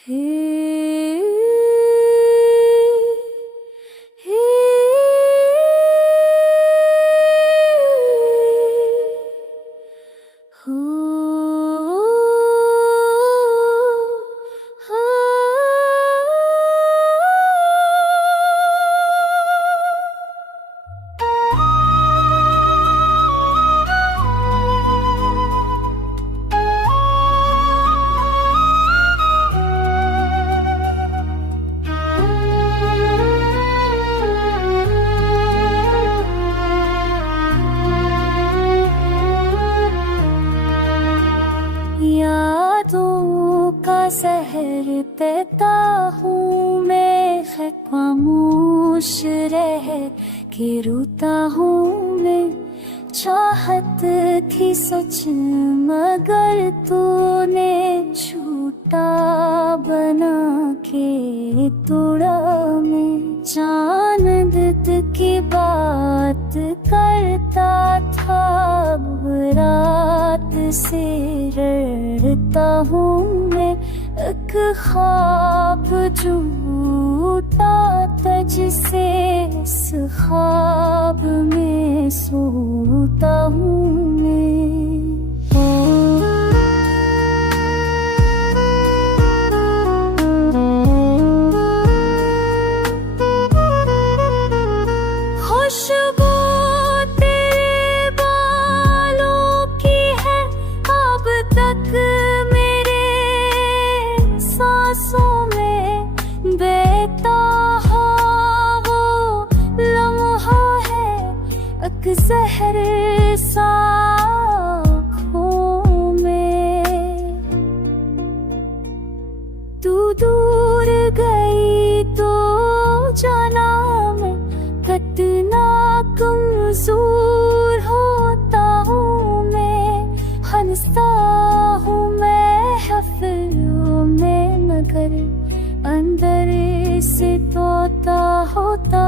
हे हे हो यादों का सहर पीता हूँ मैं, है खामोश रह के रोता हूँ मैं। चाहत थी सच मगर तूने झूठा बना के तोड़ा मैं। चांद की बात करता था, अब रात से डरता हूँ मैं। एक ख्वाब झूठा था जिसे इस ख्वाब में सोता हूँ मैं। खुशबू तेरे बालों की है अब तक मेरे सांसों में, बहता वो लम्हा है एक जहर सा आँखों में। तू दूर गई तो जाना मैं कितना कमजोर होता हूँ मैं। हंसता हूँ मैं हफ्तों में मगर अंदर से तोता होता